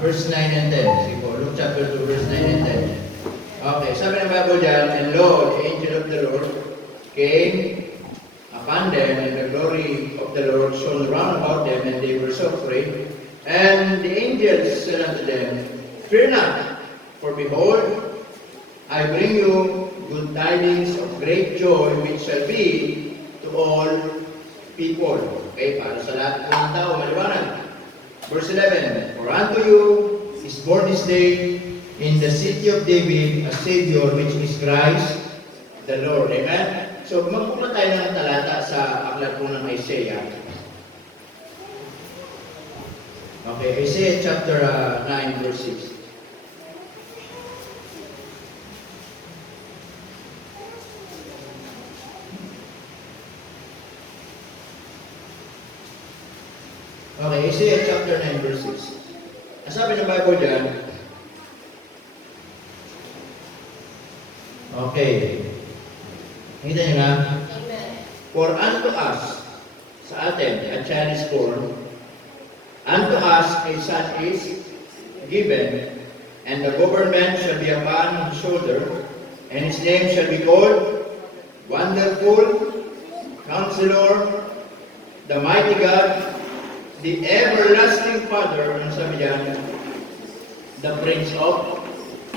verse 9 and 10. Sige po, Luke chapter 2, verse 9 and 10. Okay, sabi ng Bible dyan, and lo, the angel of the Lord came upon them, and the glory of the Lord shone round about them, and they were so afraid. And the angel said unto them, fear not, for behold, I bring you good tidings of great joy, which shall be to all people. Okay, para sa lahat ng tao, maliwanag. Verse 11, for unto you is born this day in the city of David a Savior, which is Christ the Lord. Amen? So, magpula tayo ng talata sa aklat po ng Isaiah. Okay, Isaiah chapter 9, verse 6. Okay, Isaiah chapter 9, verse 6. Ang sabi ng Bible dyan, okay, nakita nyo na? For unto us, sa atin, a child is born, unto us a son is given, and the government shall be upon his shoulder, and his name shall be called Wonderful, Counselor, the Mighty God, the Everlasting Father, ang sabi dyan, the Prince of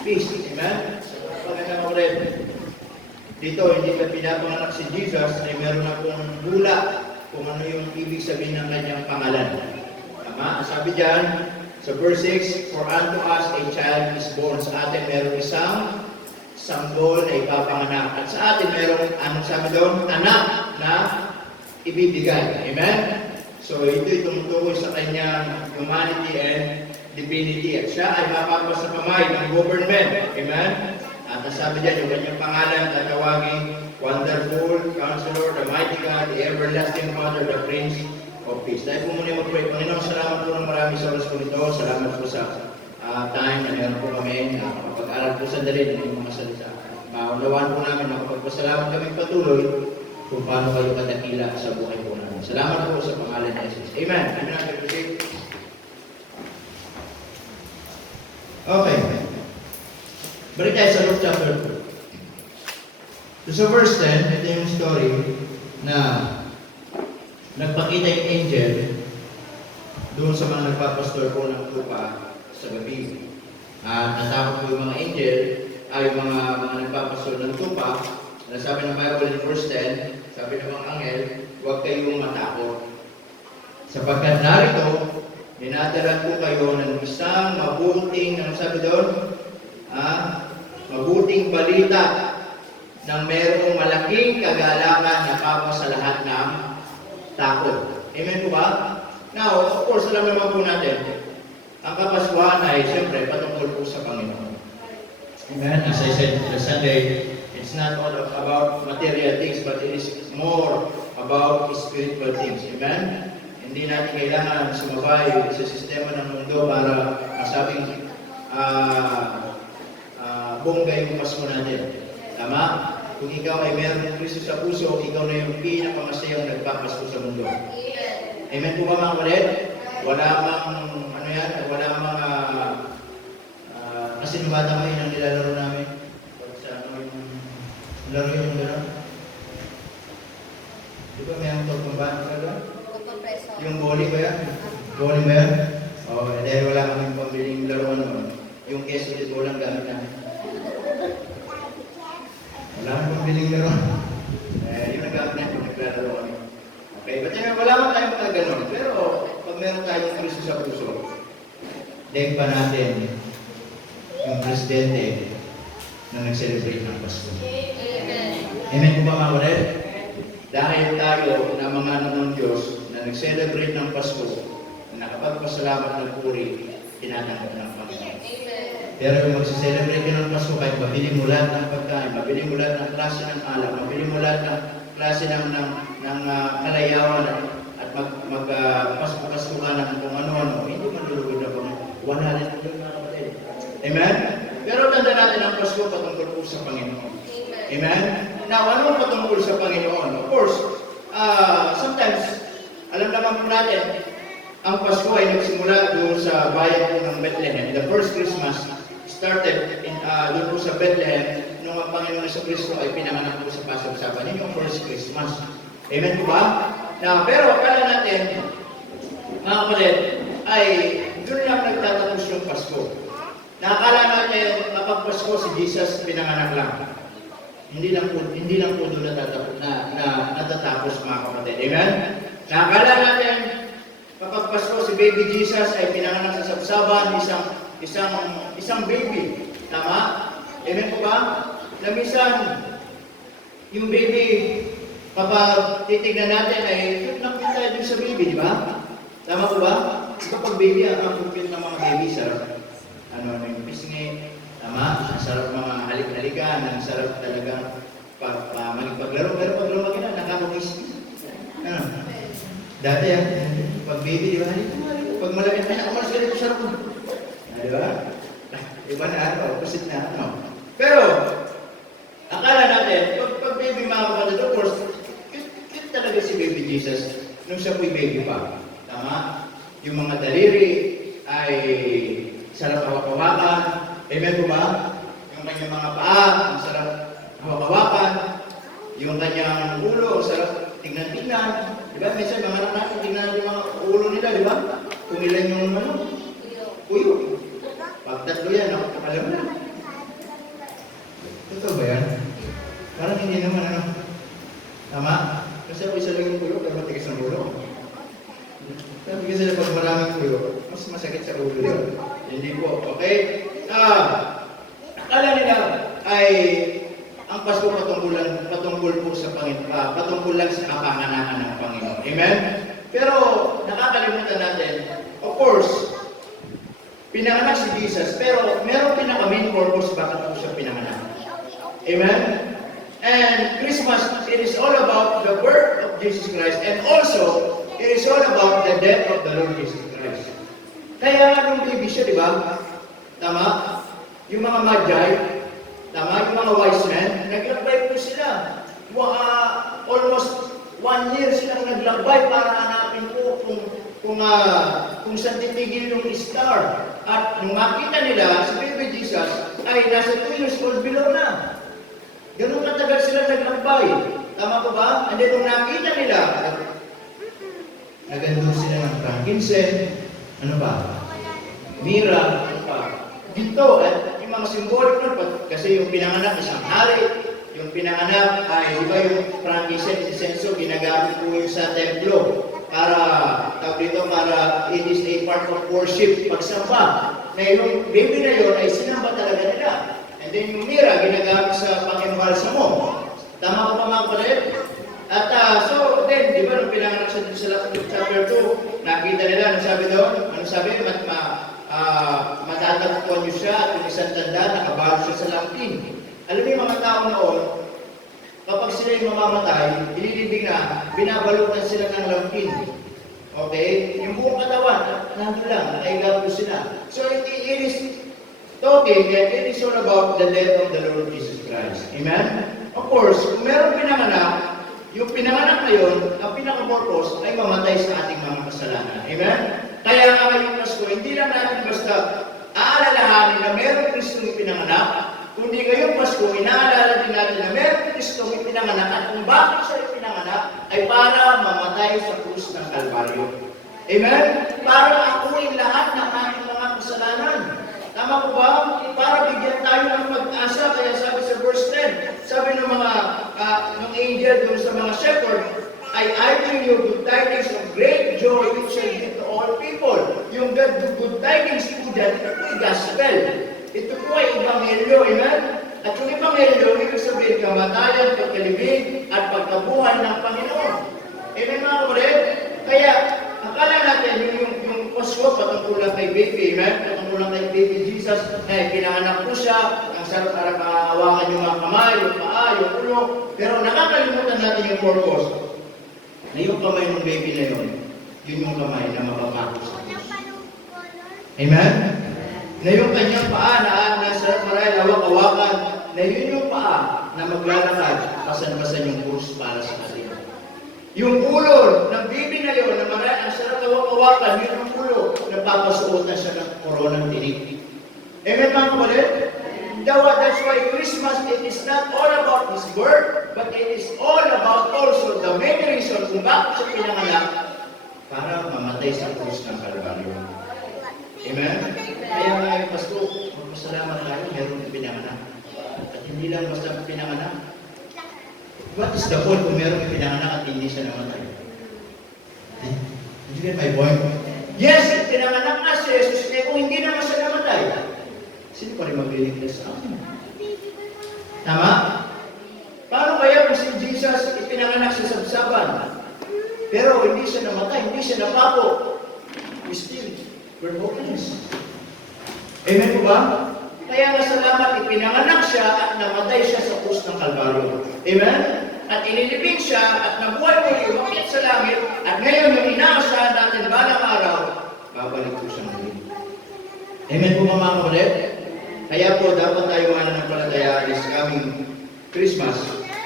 Peace. Amen? Pagkakang ulit, dito, hindi ka pinapanganak si Jesus, ay meron akong bula kung ano yung ibig sabihin ng kanyang pangalan. Tama? Sabi dyan, sa verse 6, for unto us a child is born. Sa atin meron isang sanggol na ipapanganak. At sa atin meron, anong sabi doon? Anak na ibibigay. Amen? So, ito'y tumutukoy sa kanyang humanity and divinity. At siya ay mapapas sa kamay ng government. Amen? At sabi dyan, yung kanyang pangalan, tatawagin, Wonderful, Counselor, the Mighty God, the Everlasting Father, the Prince of Peace. Dahil po muna mag-pray. Panginoon, salamat po ng marami sa oras po nito. Salamat po sa time na meron po kami na kapag-aral po sandali ng mga salita. Maunawaan po namin na kapagpasalamat kami patuloy kung paano kayo katakila sa buhay po namin. Salamat po sa pangalan ni Jesus. Amen. Amen. Okay. Balik tayo sa Luke chapter 2. So sa verse 10, ito yung story na nagpakita yung angel doon sa mga nagpapastor po ng lupa sa gabi. At natakot po yung mga angel, ay mga nagpapastor ng lupa. Sabi ng Bible in verse 10, sabi ng mga angel, huwag kayong matakot. Sapagkat narito, dinadalan po kayo ng isang mabuting, ano sabi doon? Mabuting balita ng mayroong malaking kagalakan na kapwa sa lahat ng takot. Amen po ba? Now, of course, alam naman po natin, ang Kapaskuhan ay siyempre patungkol po sa Panginoon. Amen? As I said the Sunday, it's not all about material things, but it is more about spiritual things. Amen? Hindi natin kailangan sumabay sa sistema ng mundo para masabing bongga yung Pasko natin. Tama? Kung ikaw ay meron ng Kristo sa puso, ikaw na yung pinakamasayang nagpapasko sa mundo. Amen po ba mga kulit? Wala mang, wala mang, kasi nung bata kayo nang nilalaro namin. Sa laro yung gano'n. Di ba may ang pagpambaan ka doon? Yung bowling ba yan? Bowling ba yan? Dahil wala kaming pambiling laro naman. Yung keso dito walang gamit namin. Wala kaming pambiling laro. Yung nagamit namin kung naglalaro kami. Okay, but wala man tayong mga gano'n. Pero pag meron tayong Kristo sa puso, dahil pa natin yung presidente na nag-celebrate ng Pasko. Amen po ba mga kulit? Dahil tayo na mga anak ng Diyos na nag-celebrate ng Pasko, na nakapagpasalamat ng puri, tinatanggap ng Panginoon. Pero kung mag-celebrate ka ng Pasko, kahit mabili mo lahat ng pagkain, mabili mo lahat ng klase ng alak, mabili mo lahat ng klase ng kalayawan at magpasko-pasko ka ng kung ano-ano, hindi malulugod na po. Wala rin ang mga kapatid. Amen? Pero tanda natin ang Pasko patungkol po sa Panginoon. Amen? Now, ano patungkol sa Panginoon? Of course, sometimes, alam naman po natin, ang Pasko ay nagsimula doon sa bayan po ng Bethlehem. The first Christmas started doon po sa Bethlehem nung ang Panginoon Jesucristo ay pinanganak po sa Pasagsapan. Yun yung first Christmas. Amen po ba? Pero akala natin, mga kapatid, ay doon lang nagtatapos yung Pasko. Nakakala natin kapag Pasko si Jesus pinanganak lang. Hindi lang po doon natatapos mga kapatid. Amen? Nakakala natin kapag Pasko si baby Jesus ay pinanganak sa sabsaban, isang baby. Tama? Amen po ba? Lamisan, yung baby, kapag titignan natin ay cute na cute tayo dun sa baby, di ba? Tama po ba? Kapag baby, ang cute ng mga baby, sarap. Yung pisngi, tama? Ang sarap mga halik-halikan, ang sarap talaga magpaglaro. Pero pag lumaki na, nakakamiss. Dati pag baby, di ba? Pag malaki na, umalas ka dito sa room. Di ba? Iba na, opposite na. Pero, akala natin, pag baby mga kapatid, of course, cute talaga si baby Jesus nung siya po'y baby pa. Tama? Yung mga daliri ay sarap hawak-hawakan. Amen po ba? Yung kanyang mga paa, ang sarap hawak-hawakan. Yung kanyang ulo, ang sarap tignan-tignan. Di ba? Minsan, mga anak natin, tignan natin yung mga ulo nila, di ba? Kung ilan yung uyo. Pag tatlo yan, alam mo na. Totoo ba yan? Parang hindi naman, Tama? Kasi ako isa lang yung ulo, kaya matigas ang ulo. Sabi kasi na pag maraming ulo, mas masakit sa ulo yun. Hindi po, okay? Akala nila ay ang Pasko patungkol po sa Panginoon, patungkol lang sa kapanganakan ng Panginoon. Amen? Pero nakakalimutan natin, of course, pinanganak si Jesus, pero meron pinaka-main purpose bakit po siya pinanganak. Amen? And Christmas, it is all about the birth of Jesus Christ, and also, it is all about the death of the Lord Jesus Christ. Kaya nung baby siya, di ba? Tama? Yung mga magi, tama? Yung mga wise men, naglakbay po sila. Almost 1 year silang naglakbay para hanapin po kung saan titigil yung star. At nung makita nila, si baby Jesus ay nasa 2 years old below na. Ganun katagal sila naglakbay. Tama po ba? And then nung nakita nila, nagandun sila ng frankincense, mira, dito, at yung mga symbolic na, kasi yung pinanganak isang hari, yung pinanganak ay, di ba yung frankincense, incenso, ginagamit po yun sa templo, para it is a part of worship, pagsamba, na yung baby na yun ay sinamba talaga nila. And then yung mira, ginagamit sa pang-embalsamo. Tama ko pa mga kapatid? At so then, di ba, nung pinanganak sa chapter 2, nakita nila, ano sabi doon? Ano sabi? Matatagpuan niyo siya at yung isang tanda, nakabalo siya sa lampin. Alam niyo yung mga tao noon, kapag sila yung mamamatay, ililibing na, binabalutan sila ng lampin. Okay? Yung buong katawan, nandun lang, nakaigaw sila. So it is talking that it is all about the death of the Lord Jesus Christ. Amen? Of course, kung meron pinanganak, yung pinanganak na yun, ang pinaka-purpose ay mamatay sa ating mga kasalanan. Amen? Kaya nga ngayong Pasko, hindi lang natin basta aalalahanin na meron Kristong pinanganak, kundi ngayong Pasko, inaalala din natin na meron Kristong pinanganak at kung bakit siya pinanganak ay para mamatay sa krus ng Kalbaryo. Amen? Para akuin lahat ng ating mga kasalanan. Tama po ba? Para bigyan tayo ng pag-asa. Kaya sabi sa verse 10, sabi ng mga ng angel doon sa mga shepherd, I bring you good tidings of great joy which shall be to all people. Yung good tidings po dyan, ito po ay gospel. Ito po ay ebanghelyo. Amen? At yung ebanghelyo, ibig sabihin kamatayan, pagkalibig, at pagkabuhay ng Panginoon. Amen mga kapatid? Kaya, akala natin yung Pasko patungkol lang kay baby, amen? Patungkol lang kay baby Jesus, na pinanganak po siya, ang sarap para makahawakan yung mga kamay, yung paa, yung ulo. Pero nakakalimutan natin yung purpose na yung kamay ng baby na yun yung kamay na mapapako sa Diyos. Amen? Na yung kanyang paa na sarap marahil hawak-hawakan, na yun yung paa na maglalakad, pasan-pasan yung krus para sa atin. Yung ulo ng bibi na yun, na marami, ang sarap hawak-hawakan, yun ang ulo, napapasuot na siya ng koronang tinig. Amen, mga kapatid? That's why Christmas, it is not all about His birth, but it is all about also the main reason kung bakit siya pinanganak para mamatay sa krus ng Kalbaryo. Amen? Kaya nga yung Pasko, magpasalamat tayo, meron pinanganak. At hindi lang basta pinanganak. What is the point kung meron pinanganak at hindi siya namatay? Did you get my point? Yes, pinanganak na si Jesus, kaya kung hindi naman siya namatay, sino pa rin magliligtas sa akin? Tama? Paano kaya kung si Jesus ipinanganak sa sabsaban? Pero hindi siya namatay, hindi siya napapo. We still were hopeless. Amen po ba? Kaya nga salamat, ipinanganak siya at namatay siya sa krus ng Kalbaryo. Amen? At inilibing siya at nabuhay muli, umakyat sa langit, at ngayon yung inaasahan natin balang araw, babalik po siya muli. Amen po mga kapatid? Kaya po, dapat tayo mananampalataya this coming Christmas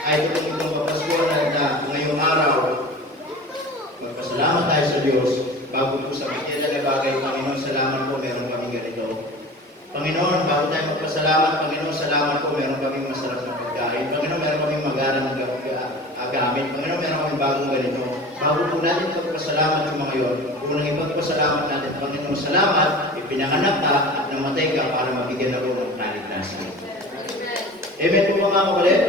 ay itong Papasko na ngayong araw. Magpasalamat tayo sa Diyos bago po sa material na bagay. Panginoon, salamat po, meron kami ganito. Panginoon, bago tayo magpasalamat, Panginoon, salamat po, meron kaming masarap na pagkain. Panginoon, meron kaming magarang gamit. Panginoon, meron kaming bagong ganito. Bago po natin magpasalamat yung mga yun, unang ipagpasalamat natin, Panginoon, salamat, ipinanganak ka at namatay ka para mabigyan ako ng kaligtasan. Amen po mga kapatid?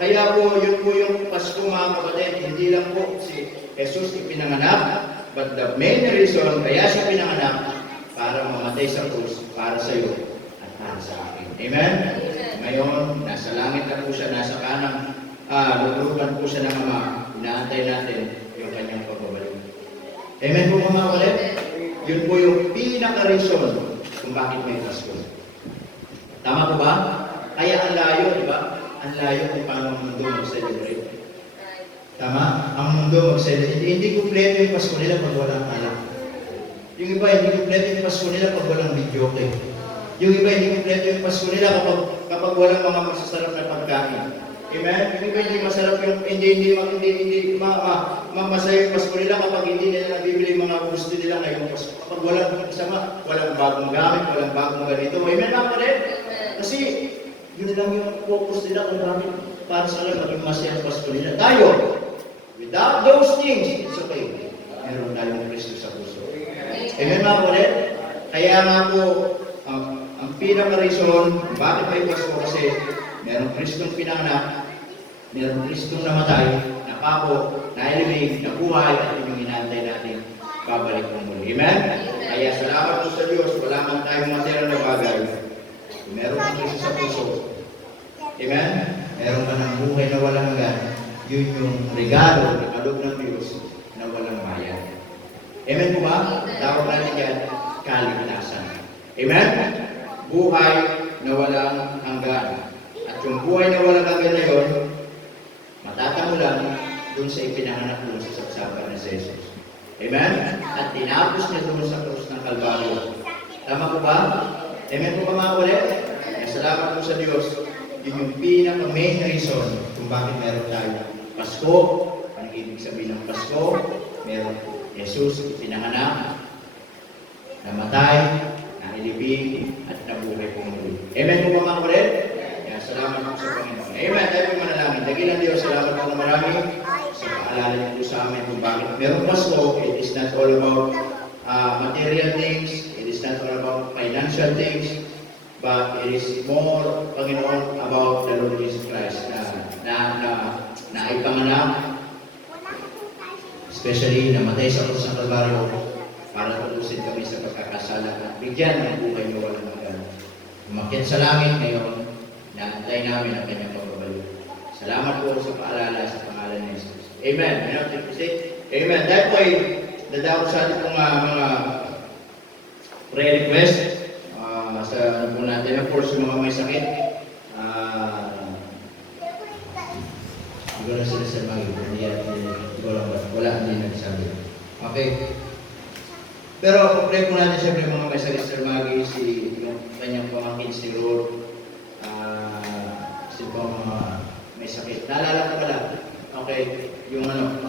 Kaya po, yun po yung Pasko mga kapatid, hindi lang po si Jesus ipinanganak, but the main reason kaya siya pinanganak, para mamatay sa krus, para sa iyo at para sa akin. Amen? Ngayon, nasa langit na po siya, nasa kanang lulukan po siya ng Ama. Inaantay natin yung kanyang pagbabalik. Amen po mga kapatid? Yun po yung pinaka-reason kung bakit may Pasko. Tama po ba? Kaya ang layo, di ba? Ang layo kung paano ang mundo mag-celebrate. Tama? Ang mundo mag-celebrate. Hindi kumpleto yung Pasko nila pag walang alak. Yung iba, hindi kumpleto yung Pasko nila pag walang videoke. Yung iba, hindi kumpleto yung Pasko nila kapag walang mga masasarap na pagkain. Amen? Yung iba, hindi masarap yung, hindi masaya yung Pasko nila kapag hindi nila nabibili mga gusto nila ngayong Pasko. Kapag walang kasama, walang bagong gamit, walang bagong ganito. Amen, mga kapatid? Kasi, yun lang yung focus nila kung bakit para sa alam maging masaya ang Pasko nila. Tayo, without those things, it's okay. Meron tayong Kristo sa puso. Amen mga kapatid? Kaya nga po, ang pinaka-reason, bakit may Pasko kasi merong Kristong pinanganak, merong Kristong namatay, napapo, nailibing, nabuhay, at yun yung inaantay natin, babalik mo muli. Amen? Kaya salamat po sa Diyos, wala man tayong material na bagay. Meron kang Kristo sa puso. Amen? Meron ka ng buhay na walang hanggan. Yun yung regalo na kaloob ng Diyos na walang bayan. Amen po ba? Tawag natin yan, kaligtasan. Amen? Buhay na walang hanggan. At yung buhay na walang hanggan na yun, matatamulan dun sa ipinanganak dun sa sabsaban na si Jesus. Amen? At tinapos niya dun sa krus ng Kalbaryo. Tama po ba? Amen po ba mga ulit? Salamat po sa Diyos. Yun yung pinaka-main reason kung bakit meron tayo Pasko. Ang ibig sabihin ng Pasko, meron Jesus ipinanganak, namatay, nailibing, at nabuhay po muli. Amen po ba mga ulit? Salamat po sa Panginoon. Amen. Tayo po manalangin. Dakilang Diyos, salamat po marami sa paalala niyo po sa amin kung bakit meron Pasko. It is not all about material things. It is not all about financial things. But it is more, Panginoon, about the Lord Jesus Christ na ipanganak, especially namatay sa krus ng Kalbaryo para tutusin kami sa pagkakasala at bigyan ng buhay na walang hanggan. Umakyat sa langit ngayon, naantay namin ang kanyang pagbabalik. Salamat po sa paalala sa pangalan ni Jesus. Amen. Amen. Dahil po ay dadako sa ating mga prayer request. Sa ano po natin, of course, yung mga may sakit, siguro sila sa mga wala hindi nagsabi. Okay. Pero pag-pray po natin siyempre mga may sakit sa Maggie, yung kanyang pamangkin si Lord, si mga may sakit. Naalala ko pala, okay, yung ano,